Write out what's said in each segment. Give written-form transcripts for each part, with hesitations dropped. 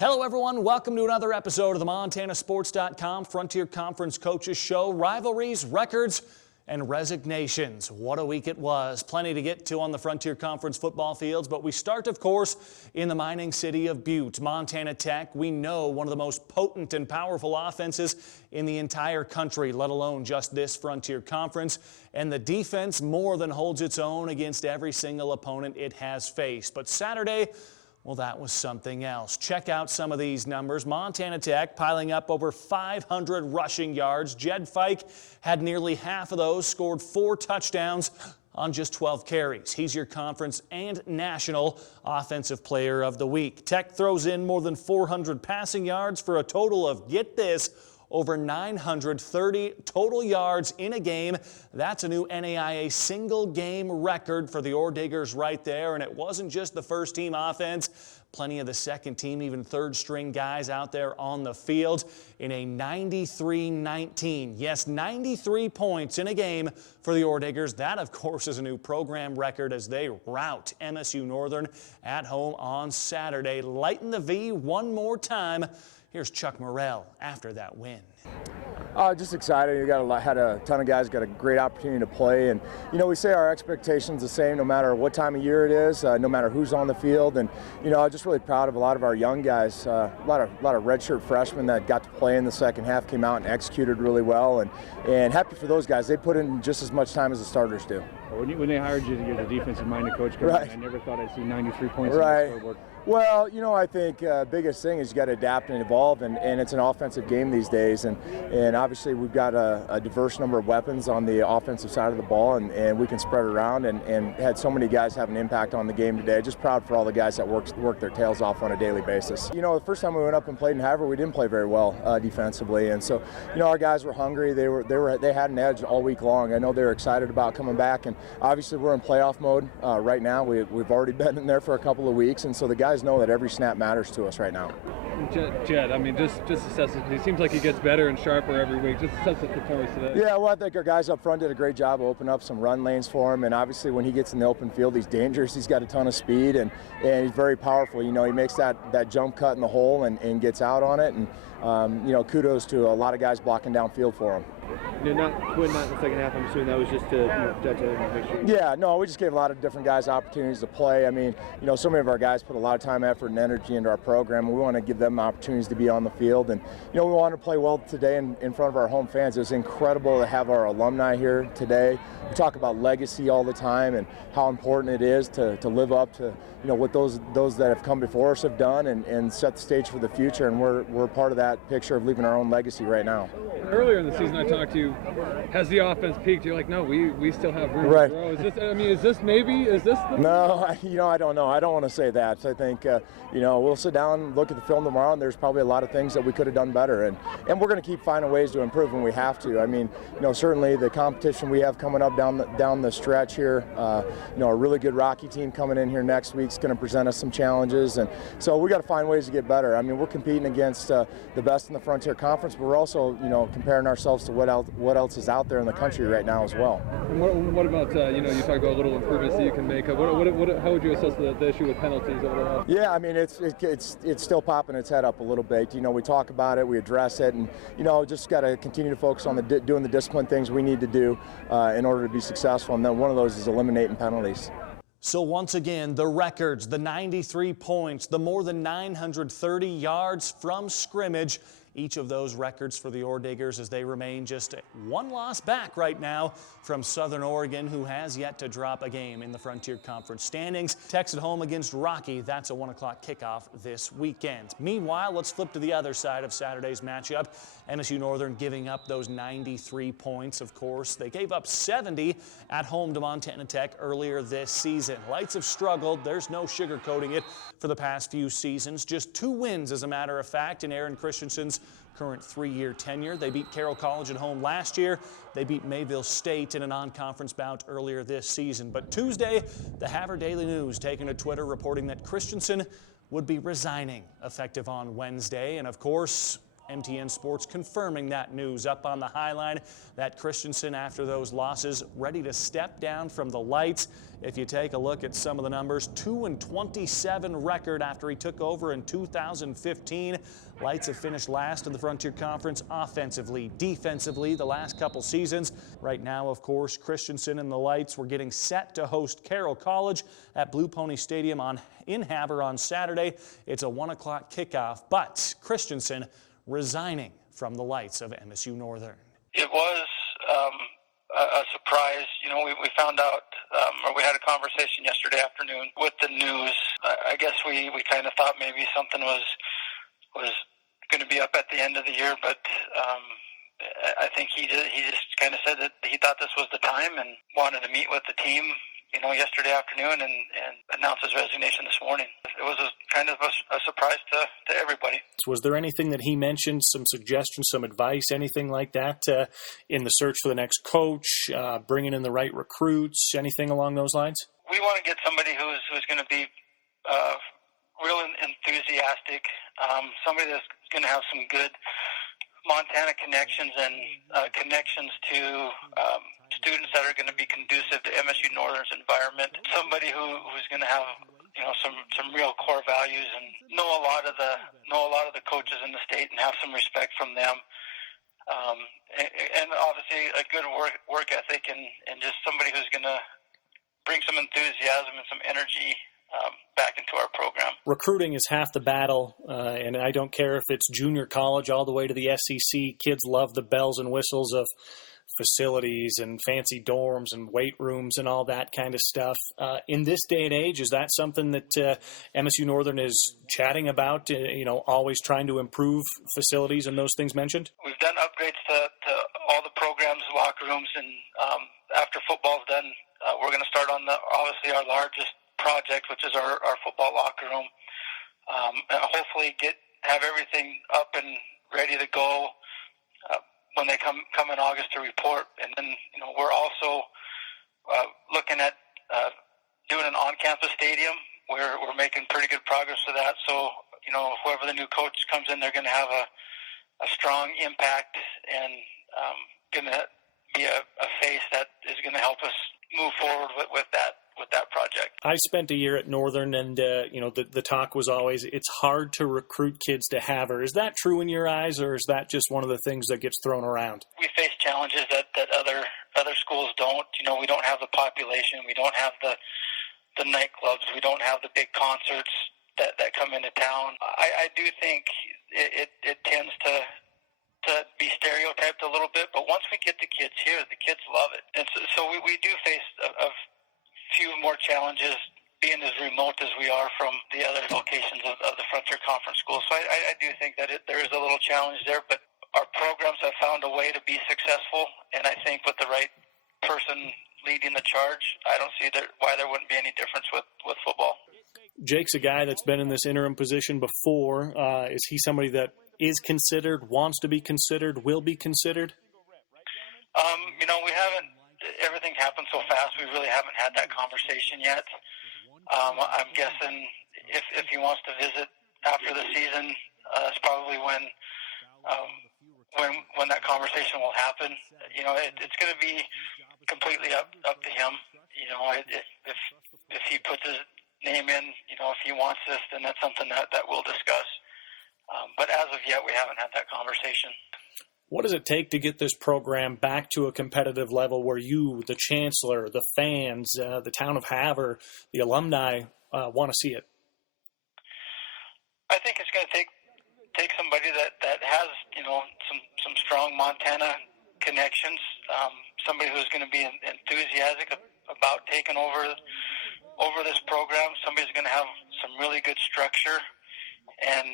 Hello everyone, welcome to another episode of the MontanaSports.com Frontier Conference Coaches Show. Rivalries, records, and resignations. What a week it was. Plenty to get to on the Frontier Conference football fields, but we start, of course, in the mining city of Butte. Montana Tech, we know, one of the most potent and powerful offenses in the entire country, let alone just this Frontier Conference. And the defense more than holds its own against every single opponent it has faced. But Saturday, well, that was something else. Check out some of these numbers. Montana Tech piling up over 500 rushing yards. Jed Fike had nearly half of those, scored 4 touchdowns on just 12 carries. He's your conference and national offensive player of the week. Tech throws in more than 400 passing yards for a total of, get this, over 930 total yards in a game. That's a new NAIA single game record for the Ore Diggers right there. And it wasn't just the first team offense. Plenty of the second team, even third string guys out there on the field in a 93-19. Yes, 93 points in a game for the Ore Diggers. That, of course, is a new program record as they rout MSU Northern at home on Saturday. Lighten the V one more time. Here's Chuck Morrell after that win. Just excited. Had a ton of guys got a great opportunity to play, and we say our expectations the same no matter what time of year it is, no matter who's on the field, and I'm just really proud of a lot of our young guys, a lot of redshirt freshmen that got to play in the second half, came out and executed really well, and happy for those guys. They put in just as much time as the starters do. When they hired you, you're the defensive-minded coach. Right. I never thought I'd see 93 points right. on the scoreboard. Well, I think biggest thing is you got to adapt and evolve, and it's an offensive game these days, and obviously we've got a diverse number of weapons on the offensive side of the ball, and we can spread around, and had so many guys have an impact on the game today. Just proud for all the guys that work their tails off on a daily basis. The first time we went up and played in Havre, we didn't play very well defensively, and so our guys were hungry. They had an edge all week long. I know they were excited about coming back, and obviously we're in playoff mode right now. We've already been in there for a couple of weeks, and so the guys know that every snap matters to us right now. Jed, I mean, just assess it. It seems like he gets better and sharper every week. Just assess it for us today. Yeah, well, I think our guys up front did a great job of opening up some run lanes for him, and obviously when he gets in the open field, he's dangerous. He's got a ton of speed, and he's very powerful. He makes that jump cut in the hole and gets out on it, and kudos to a lot of guys blocking downfield for him. Not in the second half, I'm assuming that was just to make sure. Yeah, no, we just gave a lot of different guys opportunities to play. I mean, so many of our guys put a lot of time, effort, and energy into our program, and we want to give them opportunities to be on the field. And, we want to play well today in front of our home fans. It was incredible to have our alumni here today. We talk about legacy all the time and how important it is to live up to, what those that have come before us have done and set the stage for the future. And we're part of that picture of leaving our own legacy right now. Earlier in the season, I talked to you. Has the offense peaked? You're like, no, we still have room right. to grow. Is this the No, I don't know. I don't want to say that. I think, we'll sit down and look at the film tomorrow, and there's probably a lot of things that we could have done better. And we're going to keep finding ways to improve when we have to. I mean, certainly the competition we have coming up down the stretch here, a really good Rocky team coming in here next week is going to present us some challenges. And so we got to find ways to get better. I mean, we're competing against the best in the Frontier Conference, but we're also, comparing ourselves to what else is out there in the country right now as well. And what about, you talk about little improvements that you can make. How would you assess the issue with penalties over there? Yeah, I mean, it's still popping its head up a little bit. We talk about it, we address it, and, just got to continue to focus on doing the discipline things we need to do in order to be successful, and then one of those is eliminating penalties. So once again, the records, the 93 points, the more than 930 yards from scrimmage, each of those records for the Ore Diggers as they remain just one loss back right now from Southern Oregon, who has yet to drop a game in the Frontier Conference standings. Tech's at home against Rocky. That's a 1 o'clock kickoff this weekend. Meanwhile, let's flip to the other side of Saturday's matchup. MSU Northern giving up those 93 points, of course. They gave up 70 at home to Montana Tech earlier this season. Lights have struggled. There's no sugarcoating it for the past few seasons. Just 2 wins, as a matter of fact, in Aaron Christensen's current 3-year tenure. They beat Carroll College at home last year. They beat Mayville State in a non-conference bout earlier this season. But Tuesday, the Havre Daily News taking to Twitter reporting that Christensen would be resigning effective on Wednesday. And of course, MTN Sports confirming that news up on the highline that Christensen, after those losses, ready to step down from the lights. If you take a look at some of the numbers, 2-27 record after he took over in 2015. Lights have finished last in the Frontier Conference offensively, defensively the last couple seasons. Right now, of course, Christensen and the Lights were getting set to host Carroll College at Blue Pony Stadium in Havre on Saturday. It's a 1 o'clock kickoff, but Christensen resigning from the Lights of MSU Northern. It was a surprise. You know, we found out, or we had a conversation yesterday afternoon with the news. I guess we kind of thought maybe something was going to be up at the end of the year, but I think he just kind of said that he thought this was the time and wanted to meet with the team, you know, yesterday afternoon and announce his resignation this morning. It was kind of a surprise to everybody. Was there anything that he mentioned, some suggestions, some advice, anything like that in the search for the next coach, bringing in the right recruits, anything along those lines? We want to get somebody who's going to be real enthusiastic, somebody that's going to have some good Montana connections and connections to students that are going to be conducive to MSU Northern's environment. Somebody who's going to have, you know, some real core values and know a lot of the coaches in the state and have some respect from them. And obviously a good work ethic and just somebody who's going to bring some enthusiasm and some energy back into our program. Recruiting is half the battle, and I don't care if it's junior college all the way to the SEC. Kids love the bells and whistles of facilities and fancy dorms and weight rooms and all that kind of stuff. In this day and age, is that something that MSU Northern is chatting about, you know, always trying to improve facilities and those things mentioned? We've done upgrades to all the programs, locker rooms, and after football's done, we're going to start on obviously our largest project, which is our football locker room, and hopefully have everything up and ready to go when they come in August to report. And then, you know, we're also looking at doing an on-campus stadium. We're making pretty good progress with that. So, you know, whoever the new coach comes in, they're going to have a strong impact and going to be a face that is going to help us move forward with that project. I spent a year at Northern, and you know, the talk was always it's hard to recruit kids to Havre. Is that true in your eyes, or is that just one of the things that gets thrown around? We face challenges that other schools don't. You know, we don't have the population, we don't have the nightclubs, we don't have the big concerts that come into town. I do think it tends to be stereotyped a little bit, but once we get the kids here, the kids love it. And so we do face a few more challenges being as remote as we are from the other locations of the Frontier Conference schools. So I do think that there is a little challenge there, but our programs have found a way to be successful, and I think with the right person leading the charge, I don't see why there wouldn't be any difference with football. Jake's a guy that's been in this interim position before. Is he somebody that is considered, wants to be considered, will be considered? You know, we haven't. Everything happened so fast. We really haven't had that conversation yet. I'm guessing if he wants to visit after the season, that's probably when that conversation will happen. You know, it's going to be completely up to him. You know, if he puts his name in, you know, if he wants this, then that's something that we'll discuss. But as of yet, we haven't had that conversation. What does it take to get this program back to a competitive level where you, the chancellor, the fans, the town of Havre, the alumni want to see it? I think it's going to take somebody that has, you know, some strong Montana connections, somebody who's going to be enthusiastic about taking over this program, somebody who's going to have some really good structure, and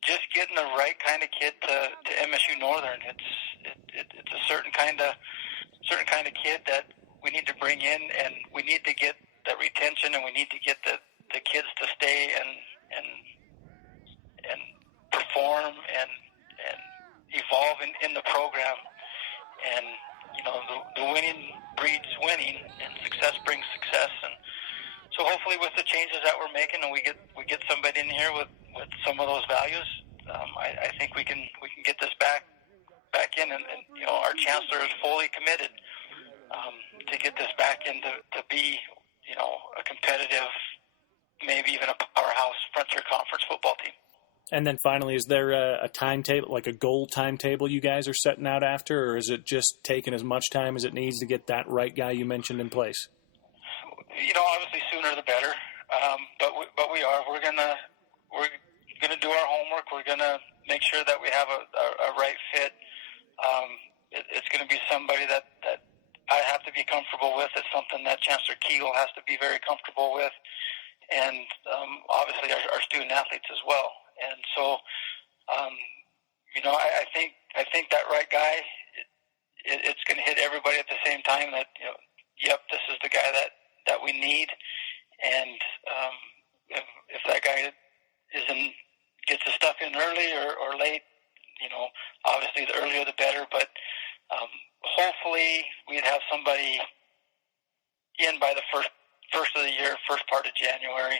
just getting the right kind of kid to MSU Northern. It's a certain kind of kid that we need to bring in, and we need to get the retention, and we need to get the kids to stay and perform and evolve in the program. And you know, the winning breeds winning, and success brings success. And so hopefully with the changes that we're making, and we get somebody in here with some of those values, I think we can get this back in, and our chancellor is fully committed to get this back in to be a competitive, maybe even a powerhouse Frontier Conference football team. And then finally, is there a timetable, like a goal timetable you guys are setting out after, or is it just taking as much time as it needs to get that right guy you mentioned in place? Obviously sooner the better. But we're gonna do our homework. We're gonna make sure that we have a right fit. It's gonna be somebody that I have to be comfortable with. It's something that Chancellor Kegel has to be very comfortable with, and obviously our student athletes as well. And so, I think that right guy, it's going to hit everybody at the same time. That yep, this is the guy that we need. And if that guy gets his stuff in early or late, obviously the earlier the better. But hopefully we'd have somebody in by the first of the year, first part of January.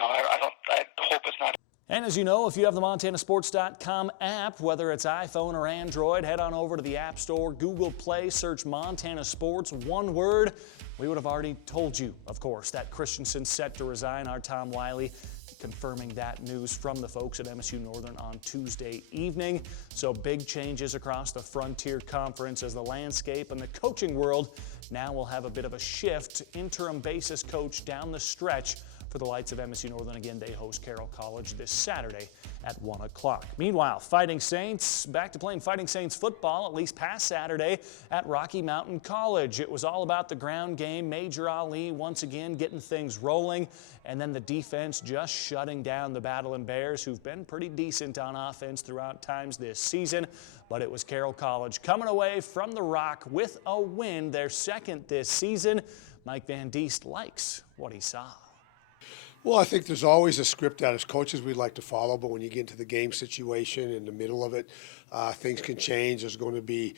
I hope it's not. And as you know, if you have the MontanaSports.com app, whether it's iPhone or Android, head on over to the App Store, Google Play, search Montana Sports, one word. We would have already told you, of course, that Christensen set to resign. Our Tom Wiley confirming that news from the folks at MSU Northern on Tuesday evening. So big changes across the Frontier Conference as the landscape and the coaching world now will have a bit of a shift. Interim basis coach down the stretch for the Lights of MSU Northern. Again, they host Carroll College this Saturday at 1 o'clock. Meanwhile, Fighting Saints back to playing Fighting Saints football, at least past Saturday at Rocky Mountain College. It was all about the ground game. Major Ali once again getting things rolling, and then the defense just shutting down the Battling Bears, who've been pretty decent on offense throughout times this season. But it was Carroll College coming away from the Rock with a win, their second this season. Mike VanDeist likes what he saw. Well, I think there's always a script that as coaches we'd like to follow, but when you get into the game situation in the middle of it, things can change. There's going to be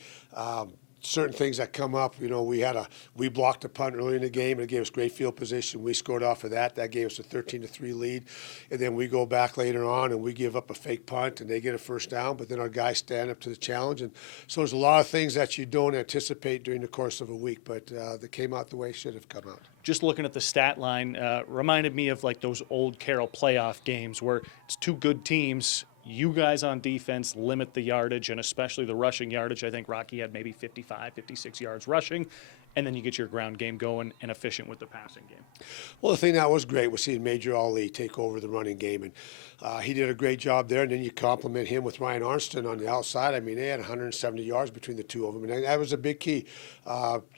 certain things that come up. We blocked a punt early in the game, and it gave us great field position. We scored off of that. That gave us a 13-3 lead. And then we go back later on, and we give up a fake punt, and they get a first down, but then our guys stand up to the challenge. And so there's a lot of things that you don't anticipate during the course of a week, but that came out the way it should have come out. Just looking at the stat line, reminded me of like those old Carroll playoff games where it's two good teams. You guys on defense limit the yardage, and especially the rushing yardage. I think Rocky had maybe 55, 56 yards rushing, and then you get your ground game going and efficient with the passing game. Well, the thing that was great was seeing Major Ali take over the running game, and he did a great job there. And then you compliment him with Ryan Arnston on the outside. I mean, they had 170 yards between the two of them, and that was a big key.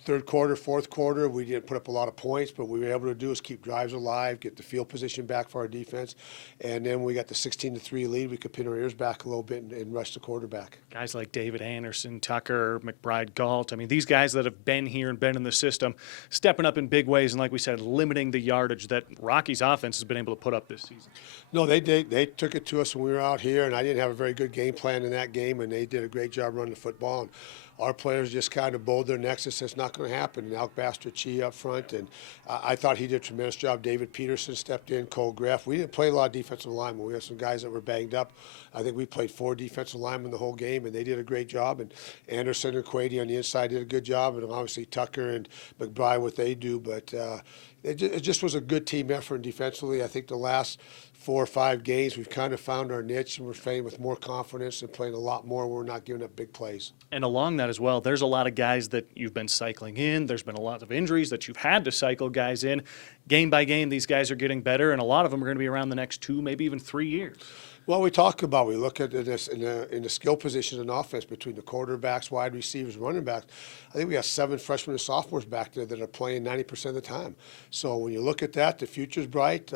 Third quarter, fourth quarter, we didn't put up a lot of points, but what we were able to do is keep drives alive, get the field position back for our defense, and then we got the 16-3 lead. We could pin our ears back a little bit and rush the quarterback. Guys like David Anderson, Tucker, McBride, Galt, I mean, these guys that have been here and been in the system, stepping up in big ways, and like we said, limiting the yardage that Rocky's offense has been able to put up this season. No, they did. They took it to us when we were out here, and I didn't have a very good game plan in that game, and they did a great job running the football. And our players just kind of bowed their necks and said it's not going to happen. And Alec Bastrachie up front, and I thought he did a tremendous job. David Peterson stepped in, Cole Greff. We didn't play a lot of defensive linemen. We had some guys that were banged up. I think we played 4 defensive linemen the whole game, and they did a great job. And Anderson and Quady on the inside did a good job, and obviously Tucker and McBride what they do. But it just was a good team effort defensively. I think the last 4 or 5 games, we've kind of found our niche, and we're playing with more confidence and playing a lot more. We're not giving up big plays. And along that as well, there's a lot of guys that you've been cycling in. There's been a lot of injuries that you've had to cycle guys in. Game by game, these guys are getting better, and a lot of them are going to be around the next 2, maybe even 3 years. Well, we look at this in the skill position in offense between the quarterbacks, wide receivers, running backs. I think we got 7 freshmen and sophomores back there that are playing 90% of the time. So when you look at that, the future's bright.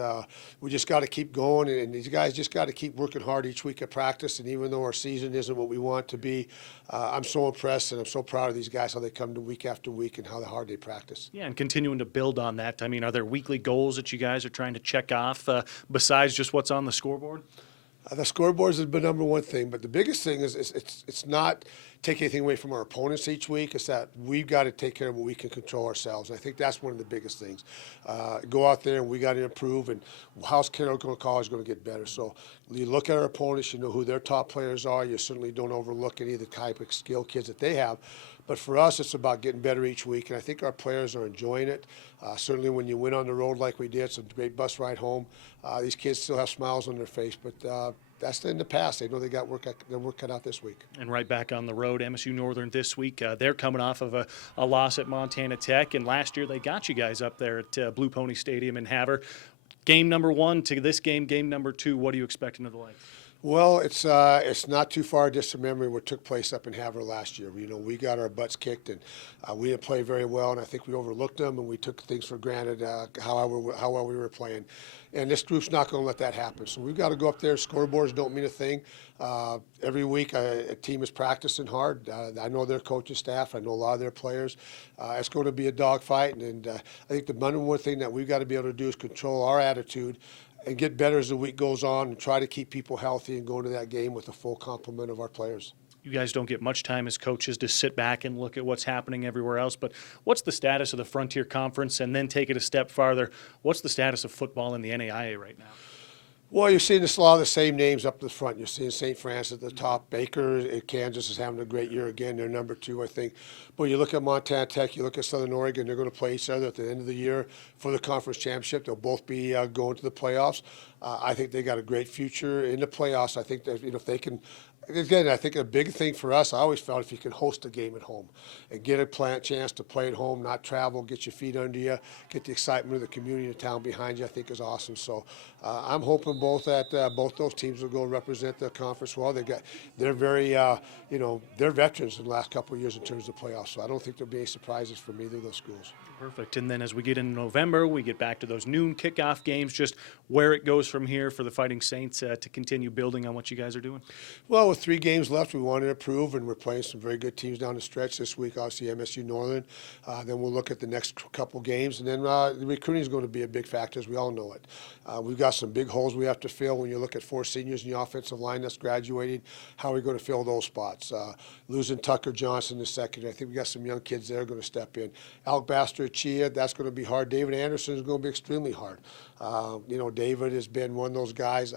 We just got to keep going, and these guys just got to keep working hard each week at practice. And even though our season isn't what we want to be, I'm so impressed and I'm so proud of these guys, how they come to week after week and how hard they practice. Yeah, and continuing to build on that. I mean, are there weekly goals that you guys are trying to check off besides just what's on the scoreboard? The scoreboards has been number one thing, but the biggest thing is it's not take anything away from our opponents each week. It's that we've got to take care of what we can control ourselves. And I think that's one of the biggest things. Go out there and we got to improve, and how's Carroll College going to get better? So you look at our opponents, you know who their top players are. You certainly don't overlook any of the type of skill kids that they have. But for us, it's about getting better each week, and I think our players are enjoying it. Certainly when you win on the road like we did, it's a great bus ride home. These kids still have smiles on their face, but that's in the past. They know they got their work cut out this week. And right back on the road, MSU Northern this week. They're coming off of a loss at Montana Tech, and last year they got you guys up there at Blue Pony Stadium in Havre. Game number 1 to this game number 2, what are you expecting of the Lake? Well, it's not too far distant memory what took place up in Havre last year. You know, we got our butts kicked, and we didn't play very well, and I think we overlooked them, and we took things for granted how well we were playing. And this group's not going to let that happen. So we've got to go up there. Scoreboards don't mean a thing. Every week a team is practicing hard. I know their coaching staff. I know a lot of their players. It's going to be a dogfight, and I think the number one thing that we've got to be able to do is control our attitude and get better as the week goes on and try to keep people healthy and go into that game with a full complement of our players. You guys don't get much time as coaches to sit back and look at what's happening everywhere else, but what's the status of the Frontier Conference? And then take it a step farther, what's the status of football in the NAIA right now? Well, you're seeing a lot of the same names up the front. You're seeing St. Francis at the top. Baker at Kansas is having a great year again. They're number 2, I think. But you look at Montana Tech, you look at Southern Oregon, they're going to play each other at the end of the year for the conference championship. They'll both be going to the playoffs. I think they got a great future in the playoffs. I think that, you know, if they can. Again, I think a big thing for us, I always felt if you can host a game at home and get a chance to play at home, not travel, get your feet under you, get the excitement of the community and the town behind you, I think is awesome. So I'm hoping both those teams will go and represent the conference well. They're very, they're veterans in the last couple of years in terms of playoffs. So I don't think there'll be any surprises from either of those schools. Perfect. And then as we get into November, we get back to those noon kickoff games, just where it goes from here for the Fighting Saints to continue building on what you guys are doing. Well, with 3 games left, we want to improve, and we're playing some very good teams down the stretch this week, obviously MSU Northern. Then we'll look at the next couple games, and then the recruiting is going to be a big factor, as we all know it. We've got some big holes we have to fill when you look at 4 seniors in the offensive line that's graduating. How are we going to fill those spots? Losing Tucker Johnson in the secondary, I think we got some young kids there going to step in. Alec Baxter, Chia, that's going to be hard. David Anderson is going to be extremely hard. David has been one of those guys.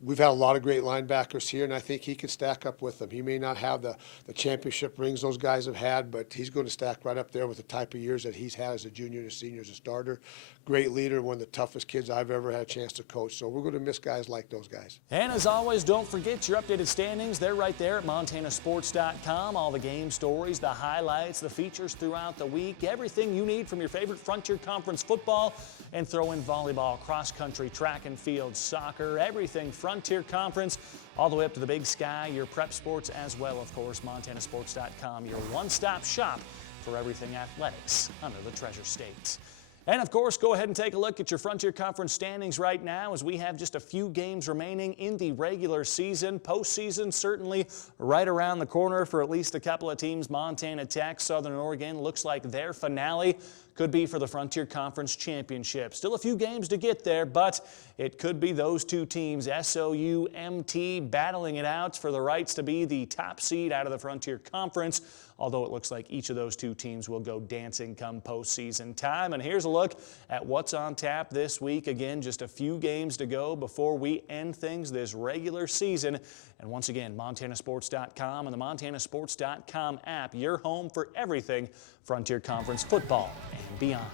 We've had a lot of great linebackers here, and I think he can stack up with them. He may not have the championship rings those guys have had, but he's going to stack right up there with the type of years that he's had as a junior and a senior as a starter. Great leader, one of the toughest kids I've ever had a chance to coach. So we're going to miss guys like those guys. And as always, don't forget your updated standings. They're right there at montanasports.com. All the game stories, the highlights, the features throughout the week, everything you need from your favorite Frontier Conference football, and throw in volleyball, cross country, track and field, soccer, everything Frontier Conference, all the way up to the Big Sky, your prep sports as well, of course, montanasports.com, your one-stop shop for everything athletics under the Treasure State. And of course, go ahead and take a look at your Frontier Conference standings right now as we have just a few games remaining in the regular season. Postseason certainly right around the corner for at least a couple of teams. Montana Tech, Southern Oregon, looks like their finale could be for the Frontier Conference Championship. Still a few games to get there, but it could be those 2 teams, SOU, MT, battling it out for the rights to be the top seed out of the Frontier Conference, although it looks like each of those 2 teams will go dancing come postseason time. And here's a look at what's on tap this week. Again, just a few games to go before we end things this regular season. And once again, montanasports.com and the montanasports.com app, your home for everything Frontier Conference football and beyond.